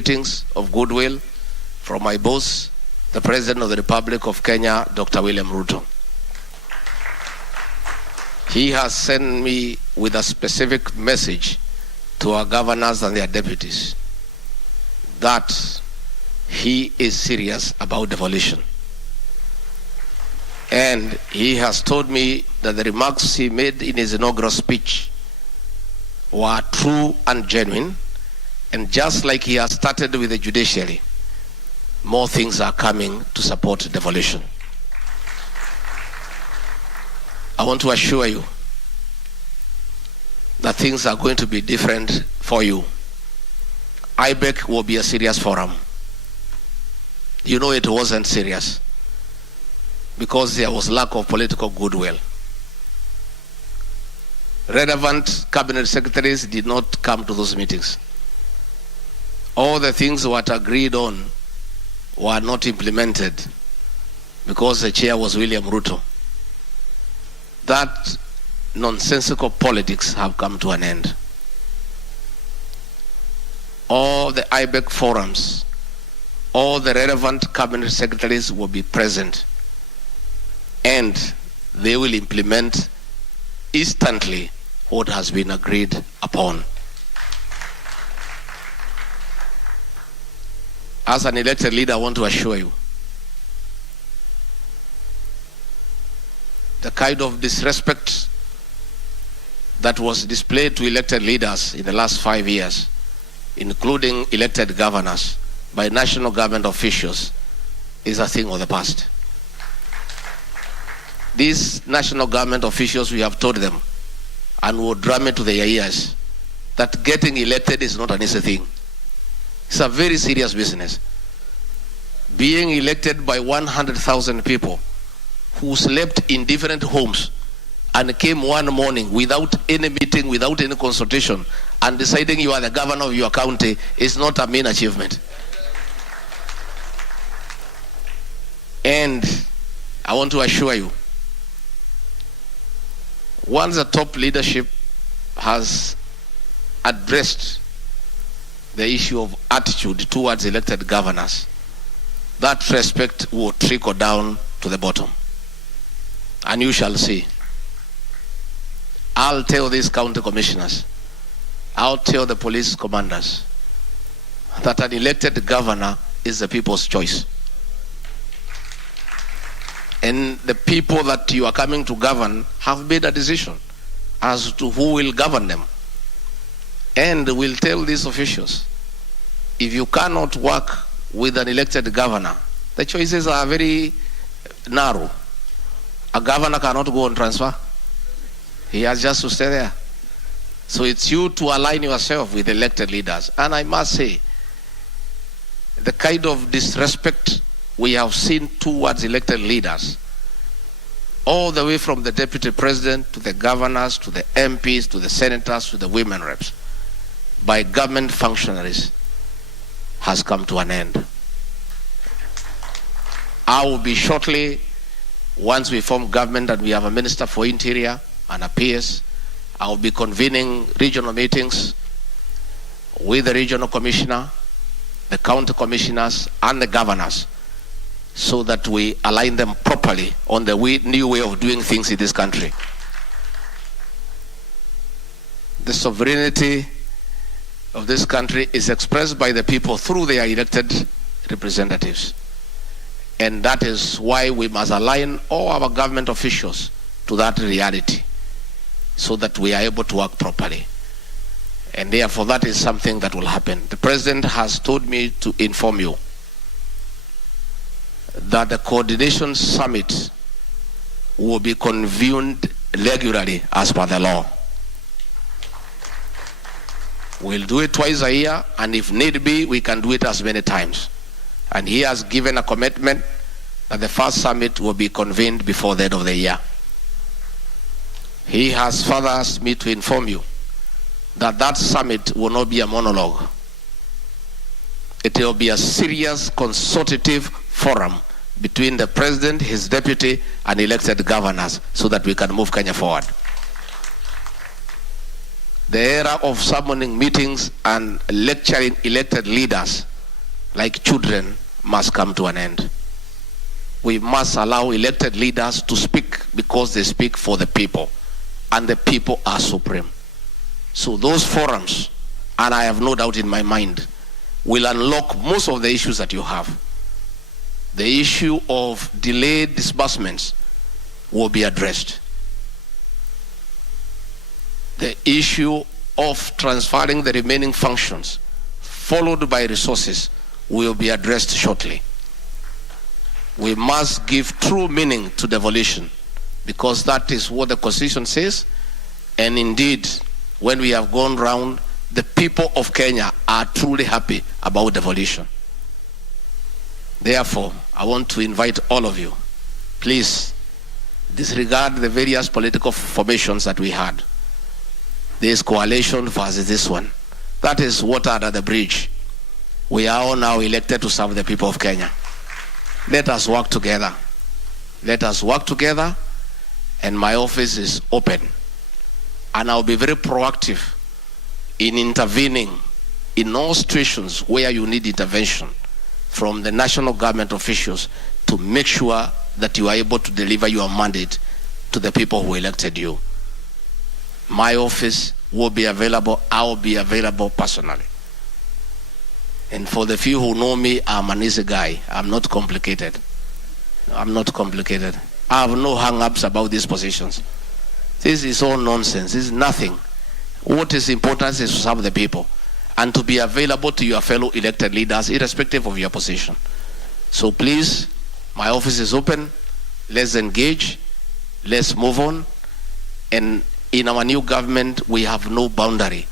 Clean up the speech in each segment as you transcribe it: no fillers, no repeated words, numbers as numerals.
Greetings of goodwill from my boss, the President of the Republic of Kenya, Dr. William Ruto. He has sent me with a specific message to our governors and their deputies that he is serious about devolution. And he has told me that the remarks he made in his inaugural speech were true and genuine. And just like he has started with the judiciary, more things are coming to support devolution. I want to assure you that things are going to be different for you. IBEC will be a serious forum. You know it wasn't serious because there was lack of political goodwill. Relevant cabinet secretaries did not come to those meetings. All the things that were agreed on were not implemented because the chair was William Ruto. That nonsensical politics have come to an end. All the IBEC forums, all the relevant cabinet secretaries will be present, and they will implement instantly what has been agreed upon. As an elected leader, I want to assure you the kind of disrespect that was displayed to elected leaders in the last 5 years, including elected governors by national government officials, is a thing of the past. These national government officials, we have told them and will drum it to their ears that getting elected is not an easy thing. It's a very serious business. Being elected by 100,000 people who slept in different homes and came one morning without any meeting, without any consultation, and deciding you are the governor of your county is not a mean achievement. And I want to assure you, once the top leadership has addressed the issue of attitude towards elected governors, that respect will trickle down to the bottom. And you shall see. I'll tell these county commissioners, I'll tell the police commanders that an elected governor is the people's choice. And the people that you are coming to govern have made a decision as to who will govern them. And we'll tell these officials, if you cannot work with an elected governor, the choices are very narrow. A governor cannot go on transfer. He has just to stay there. So it's you to align yourself with elected leaders. And I must say, the kind of disrespect we have seen towards elected leaders, all the way from the deputy president to the governors, to the MPs, to the senators, to the women reps, by government functionaries, has come to an end. I will be shortly, once we form government and we have a minister for interior and a PS, I will be convening regional meetings with the regional commissioner, the county commissioners, and the governors, so that we align them properly on the new way of doing things in this country. The sovereignty of this country is expressed by the people through their elected representatives. And that is why we must align all our government officials to that reality so that we are able to work properly. And therefore, that is something that will happen. The President has told me to inform you that the coordination summit will be convened regularly as per the law. We'll do it twice a year, and if need be, we can do it as many times. And he has given a commitment that the first summit will be convened before the end of the year. He has further asked me to inform you that that summit will not be a monologue. It will be a serious consultative forum between the president, his deputy, and elected governors so that we can move Kenya forward. The era of summoning meetings and lecturing elected leaders like children, must come to an end. We must allow elected leaders to speak because they speak for the people, and the people are supreme. So those forums, and I have no doubt in my mind, will unlock most of the issues that you have. The issue of delayed disbursements will be addressed. The issue of transferring the remaining functions, followed by resources, will be addressed shortly. We must give true meaning to devolution, because that is what the Constitution says. And indeed, when we have gone round, the people of Kenya are truly happy about devolution. Therefore, I want to invite all of you, please disregard the various political formations that we had. This coalition versus this one. That is water under the bridge. We are all now elected to serve the people of Kenya. Let us work together. Let us work together, and my office is open. And I'll be very proactive in intervening in all situations where you need intervention from the national government officials to make sure that you are able to deliver your mandate to the people who elected you. My office will be available. I will be available personally. And for the few who know me, I'm an easy guy. I'm not complicated. I'm not complicated. I have no hang-ups about these positions. This is all nonsense. This is nothing. What is important is to serve the people and to be available to your fellow elected leaders, irrespective of your position. So please, my office is open. Let's engage. Let's move on. And in our new government, we have no boundary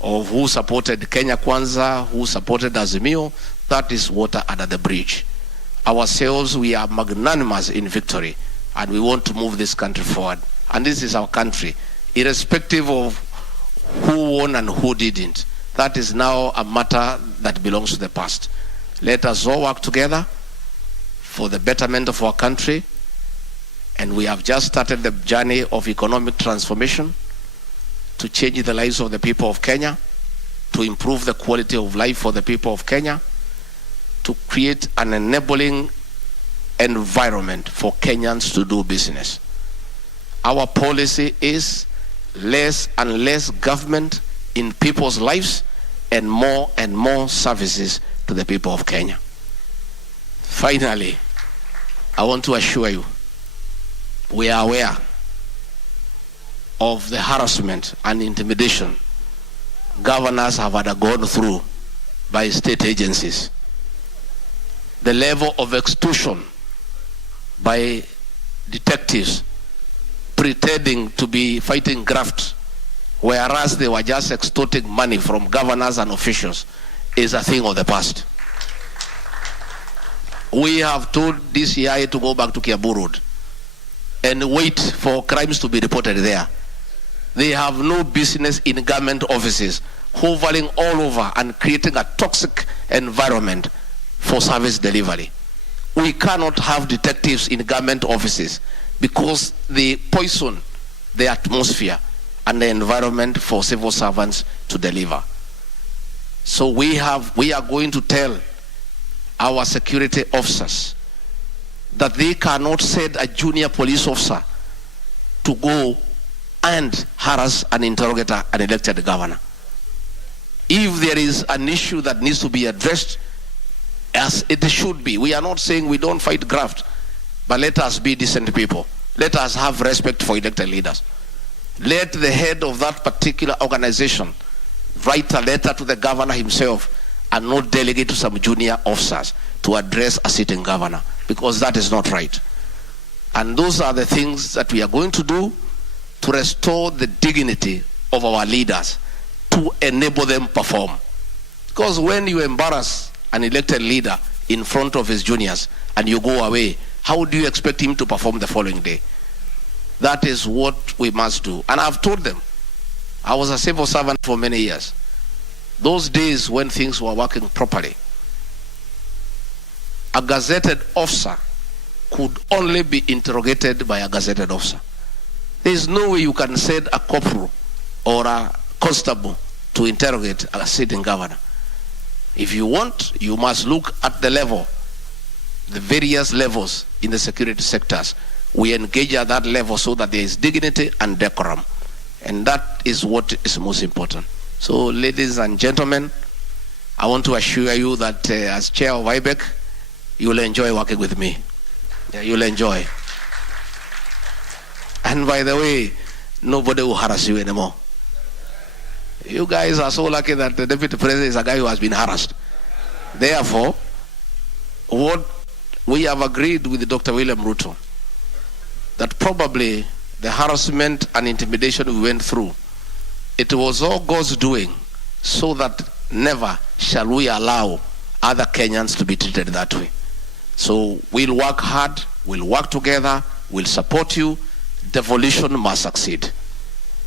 of who supported Kenya Kwanza, who supported Azimio. That is water under the bridge. Ourselves, we are magnanimous in victory, and we want to move this country forward. And this is our country, irrespective of who won and who didn't. That is now a matter that belongs to the past. Let us all work together for the betterment of our country. And we have just started the journey of economic transformation to change the lives of the people of Kenya, to improve the quality of life for the people of Kenya, to create an enabling environment for Kenyans to do business. Our policy is less and less government in people's lives and more services to the people of Kenya. Finally, I want to assure you, we are aware of the harassment and intimidation governors have undergone through by state agencies. The level of extortion by detectives pretending to be fighting graft, whereas they were just extorting money from governors and officials, is a thing of the past. We have told DCI to go back to Kiambu Road and wait for crimes to be reported there. They have no business in government offices, hovering all over and creating a toxic environment for service delivery. We cannot have detectives in government offices because they poison the atmosphere and the environment for civil servants to deliver. So we are going to tell our security officers that they cannot send a junior police officer to go and harass and interrogate an elected governor. If there is an issue that needs to be addressed, as it should be, we are not saying we don't fight graft, but let us be decent people. Let us have respect for elected leaders. Let the head of that particular organization write a letter to the governor himself and not delegate to some junior officers to address a sitting governor, because that is not right. And those are the things that we are going to do to restore the dignity of our leaders, to enable them perform. Because when you embarrass an elected leader in front of his juniors and you go away, how do you expect him to perform the following day? That is what we must do. And I've told them, I was a civil servant for many years. Those days when things were working properly, a gazetted officer could only be interrogated by a gazetted officer. There is no way you can send a corporal or a constable to interrogate a sitting governor. If you want, you must look at the level, the various levels in the security sectors. We engage at that level so that there is dignity and decorum. And that is what is most important. So, ladies and gentlemen, I want to assure you that as chair of IBEC, you will enjoy working with me. Yeah, you'll enjoy. And by the way, nobody will harass you anymore. You guys are so lucky that the deputy president is a guy who has been harassed. Therefore, what we have agreed with Dr. William Ruto, that probably the harassment and intimidation we went through, it was all God's doing, so that never shall we allow other Kenyans to be treated that way. So we'll work hard, we'll work together, we'll support you. Devolution must succeed.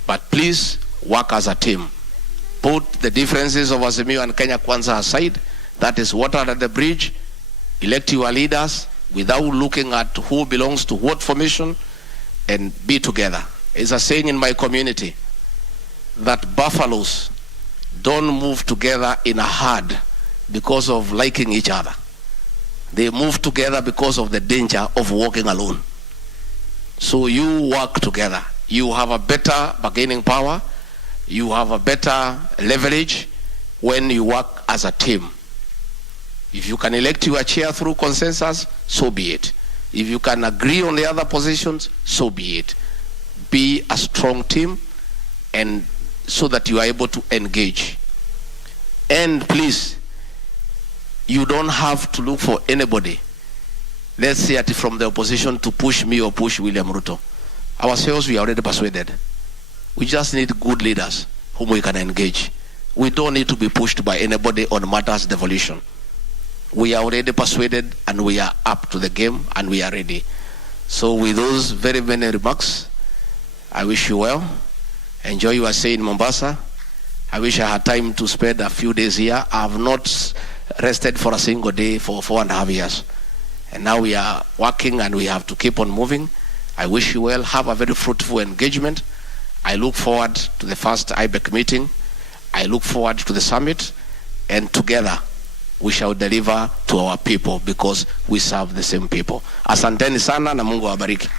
But please work as a team. Put the differences of Azimio and Kenya Kwanza aside. That is water under the bridge. Elect your leaders without looking at who belongs to what formation, and be together. It's a saying in my community that buffaloes don't move together in a herd because of liking each other. They move together because of the danger of walking alone. So you work together. You have a better bargaining power. You have a better leverage when you work as a team. If you can elect your chair through consensus, so be it. If you can agree on the other positions, so be it. Be a strong team, and so that you are able to engage. And please, you don't have to look for anybody, let's say from the opposition, to push me or push William Ruto. Ourselves, we are already persuaded. We just need good leaders whom we can engage. We don't need to be pushed by anybody on matters devolution. We are already persuaded, and we are up to the game, and we are ready. So with those very many remarks, I wish you well. Enjoy your stay in Mombasa. I wish I had time to spend a few days here. I have not rested for a single day for 4.5 years. And now we are working, and we have to keep on moving. I wish you well. Have a very fruitful engagement. I look forward to the first IBEC meeting. I look forward to the summit. And together, we shall deliver to our people, because we serve the same people. Asanteni sana, na Mungu awabariki.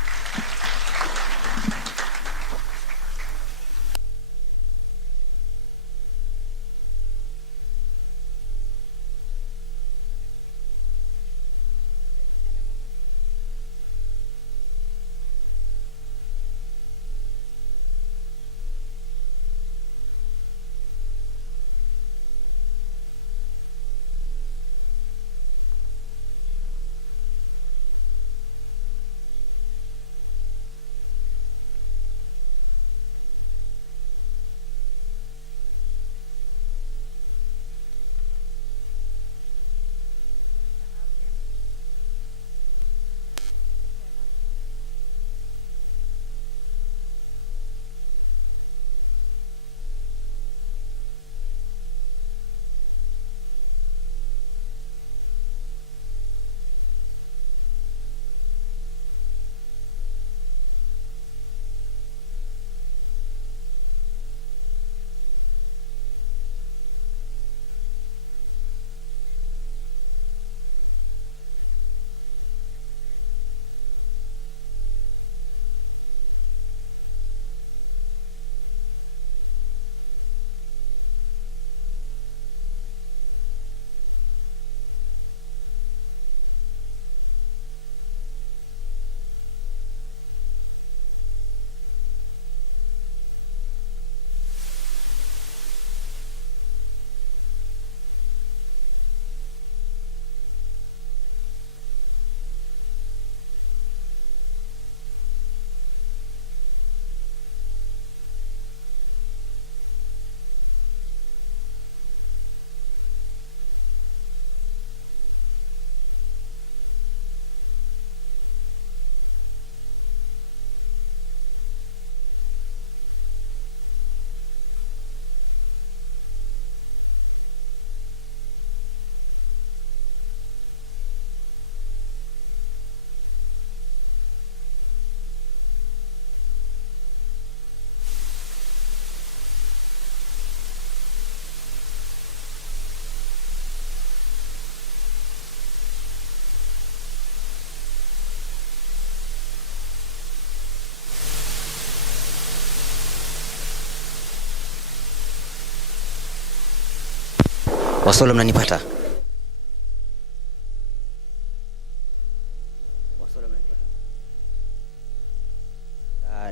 Wasolo, mnanipata?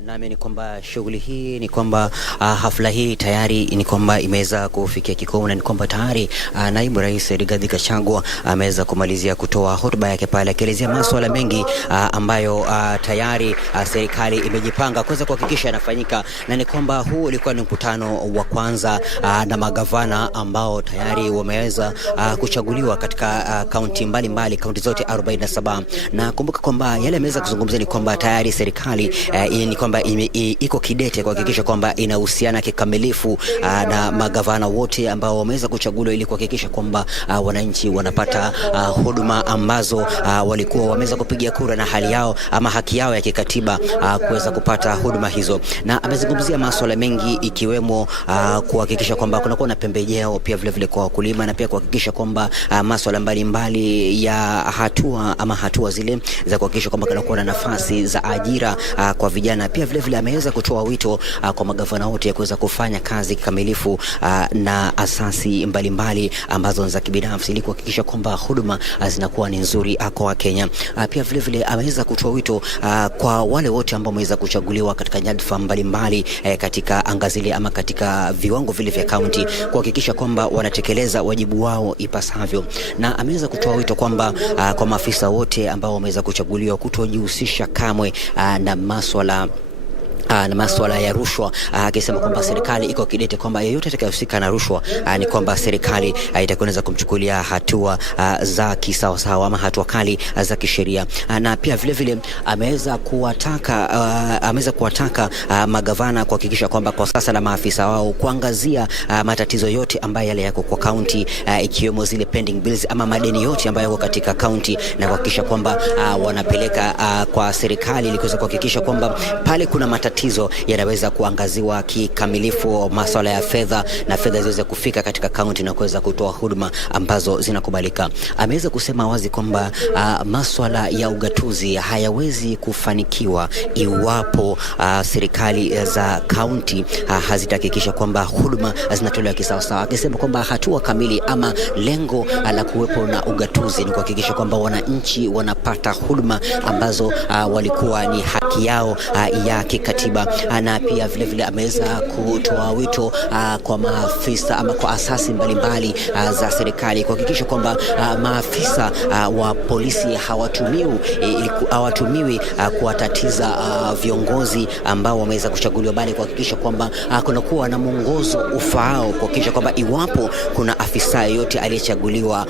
Nami ni kwamba shughuli hii ni kwamba hafla hii tayari ni kwamba imeweza kufikia kikomo, na ni kwamba tayari naibu rais Rigathi Gachagua ameweza kumalizia kutoa hotuba yake pale akielezea masuala mengi ambayo tayari serikali imejipanga kuweza kuhakikisha yanafanyika, na ni kwamba huu ulikuwa ni mkutano wa kwanza na magavana ambao tayari wameweza kuchaguliwa katika kaunti mbalimbali, kaunti zote 47, na kumbuka kwamba yale ameweza kuzungumzia ni kwamba tayari serikali ni kwamba iko kidete kuhakikisha kwamba inahusiana kikamilifu na magavana wote ambao wameweza kuchaguliwa ili kuhakikisha kwamba wananchi wanapata huduma ambazo walikuwa wameweza kupigia kura na hali yao ama haki yao ya kikatiba kuweza kupata huduma hizo. Na amezungumzia masuala mengi ikiwemo kuhakikisha kwamba kunakuwa na pembejeo pia vile vile kwa wakulima, na pia kuhakikisha kwamba masuala mbalimbali ya hatua zile za kuhakikisha kwamba kunakuwa na nafasi za ajira kwa vijana. Pia vile vile ameweza kutoa wito kwa magavana wote ya kuweza kufanya kazi kikamilifu na asasi mbalimbali ambazo za kibinafsi ili kuhakikisha kwamba huduma zinakuwa ni nzuri kwa Wakenya. Pia vile vile ameweza kutoa wito kwa wale wote ambao wameweza kuchaguliwa katika nyadhifa mbalimbali katika angazile ama katika viwango vile vya kaunti kuhakikisha kwamba wanatekeleza wajibu wao ipasavyo. Na ameweza kutoa wito kwamba kwa maafisa wote ambao wameweza kuchaguliwa kutojihusisha kamwe na masuala ya rushwa, akisema kwamba serikali iko kidete kwamba yeyote atakayehusika na rushwa ni kwamba serikali itakwenda kumchukulia hatua za kisawasawa ama hatua kali za kisheria. Na pia vile vile ameweza kuwataka magavana kuhakikisha kwamba kwa sasa na maafisa wao kuangazia matatizo yote ambayo yale yako kwa county, ikiwemo zile pending bills ama madeni yote ambayo yako katika county, na kuhakikisha kwamba wanapeleka kwa serikali ili kuweza kuhakikisha kwamba pale kuna matatizo yanaweza kuangaziwa kikamilifu, masuala ya fedha na fedha ziweze kufika katika kaunti na kuweza kutoa huduma ambazo zinakubalika. Ameweza kusema wazi kwamba masuala ya ugatuzi hayawezi kufanikiwa iwapo serikali za kaunti hazitahakikisha kwamba huduma zinatolewa kisawasawa, akisema kwamba hatua kamili ama lengo la kuwepo na ugatuzi ni kuhakikisha kwamba wananchi wanapata huduma ambazo walikuwa ni haki yao ya kikatiba. Na pia vile vile ameweza kutoa wito kwa maafisa ama kwa asasi mbalimbali za serikali kuhakikisha kwamba maafisa wa polisi hawatumiwi kuwatatiza viongozi ambao wameweza kuchaguliwa, bali kuhakikisha kwamba kunakuwa na mwongozo ufaao kuhakikisha kwamba iwapo kuna afisa yote aliyechaguliwa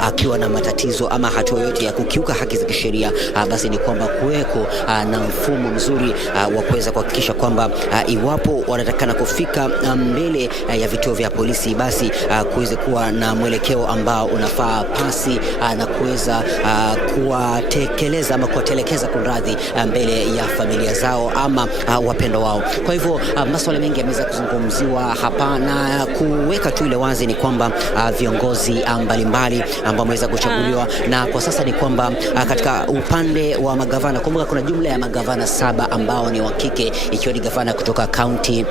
akiwa na matatizo ama hatua yote ya kukiuka haki za kisheria, basi ni kwamba kuweko na mfumo mzuri wa kuweza kuhakikisha kwamba iwapo wanatakana kufika mbele ya vituo vya polisi, basi kuweze kuwa na mwelekeo ambao unafaa pasi na kuweza kuwatekeleza ama kuwatelekeza kunradhi mbele ya familia zao ama wapendo wao. Kwa hivyo masuala mengi yameweza kuzungumziwa hapa, na kuweka tu ile wazi ni kwamba viongozi mbalimbali ambao wameweza kuchaguliwa, na kwa sasa ni kwamba katika upande wa magavana, kumbuka kuna jumla ya magavana 7 ambao ni wa kike, ikiwa ni gavana kutoka kaunti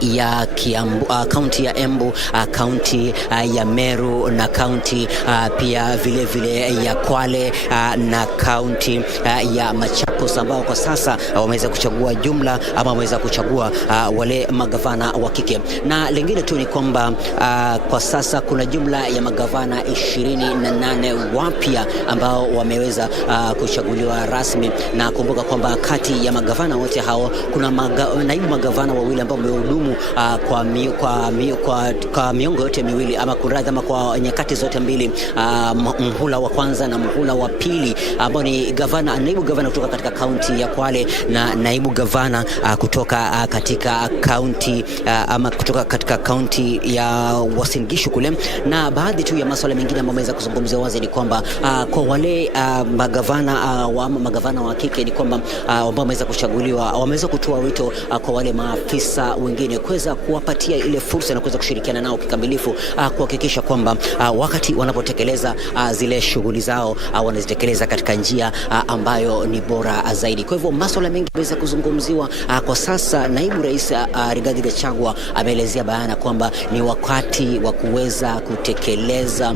ya Kiambu, kaunti ya Embu, kaunti ya Meru, na kaunti pia vile vile ya Kwale na kaunti ya Machakos, ambao kwa sasa wameweza kuchagua jumla ama wameweza kuchagua wale magavana wa kike. Na lingine tu ni kwamba kwa sasa kuna jumla ya magavana 28 wapya ambao wameweza kuchaguliwa rasmi, na kumbuka kwamba kati ya magavana wote hao kuna naibu magavana wawili ambao wamehudumu kwa miongo yote miwili ama kuradhi ama kwa nyakati zote mbili, mhula wa kwanza na mhula wa pili, ambao ni naibu gavana kutoka katika kaunti ya Kwale na naibu gavana kutoka katika kaunti ama kutoka katika kaunti ya Uasin Gishu kule. Na baadhi tu ya masuala mengine ambayo wameweza kuzungumzia wazi ni kwamba kwa wale magavana wa kike ni kwamba ambao wameweza kuchaguliwa, wameweza kutoa wito kwa wale maafisa wengine kuweza kuwapatia ile fursa na kuweza kushirikiana nao kikamilifu kuhakikisha kwamba wakati wanapotekeleza zile shughuli zao wanazitekeleza katika njia ambayo ni bora zaidi. Kwa hivyo masuala mengi yameweza kuzungumziwa kwa sasa. Naibu Rais Rigathi Gachagua ameelezea bayana kwamba ni wakati wa kuweza kutekeleza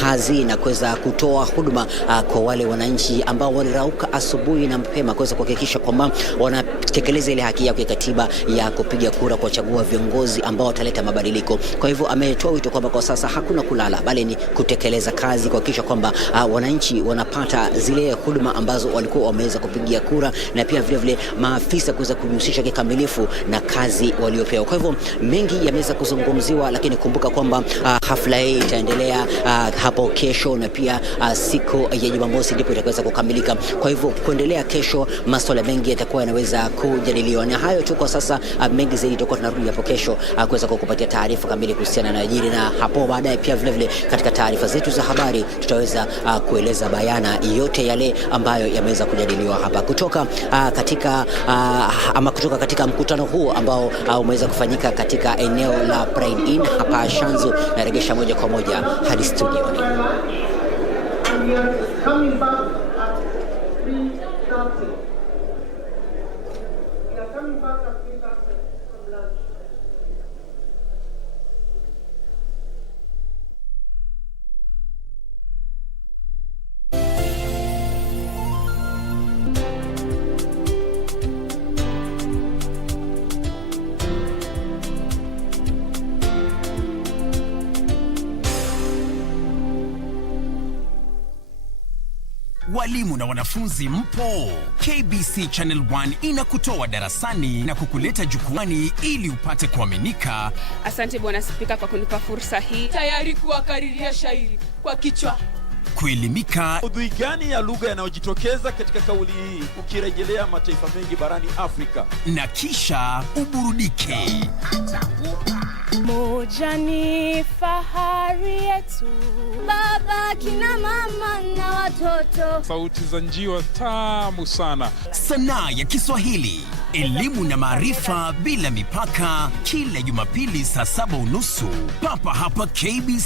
kazi na kuweza kutoa huduma kwa wale wananchi ambao walirauka asubuhi na mapema kuweza kuhakikisha kwamba wanatekeleza ile haki yao ya katiba ya kupiga kura kuchagua viongozi ambao wataleta mabadiliko. Kwa hivyo ametoa wito kwamba kwa sasa hakuna kulala, bali ni kutekeleza kazi, kuhakikisha kwamba wananchi wanapata zile huduma ambazo walikuwa wameweza kupigia kura, na pia vile vile maafisa kuweza kujihusisha kikamilifu na kazi waliopewa. Kwa hivyo mengi yameweza kuzungumziwa, lakini kumbuka kwamba hafla hii itaendelea hapo kesho, na pia siku ya Jumamosi ndipo itaweza kukamilika. Kwa hivyo kuendelea kesho, masuala mengi yatakuwa yanaweza kujadiliwa. Na hayo tu kwa sasa, mengi zaidi tutakuwa tunarudi hapo kesho kuweza kukupatia taarifa kamili kuhusiana na ajira, na hapo baadaye pia vile vile katika taarifa zetu za habari tutaweza kueleza bayana yote yale ambayo yameweza kujadiliwa hapa kutoka katika mkutano huu ambao umeweza kufanyika katika eneo la Pride Inn hapa Shanzu. Naregesha moja kwa moja hadi studio. Walimu na wanafunzi mpo? KBC Channel 1 inakutoa darasani na kukuleta jukwani ili upate kuaminika. Asante Bwana Spika kwa kunipa fursa hii. Tayari kuwakariria shairi kwa kichwa. Kuelimika. Udhui gani ya lugha yanayojitokeza katika kauli hii ukirejelea mataifa mengi barani Afrika? Na kisha uburudike. Moja ni fahari yetu, baba, kina mama na watoto. Sauti za njiwa tamu sana. Sanaa ya Kiswahili, elimu na maarifa bila mipaka, kila Jumapili saa 7:30 papa hapa KBC.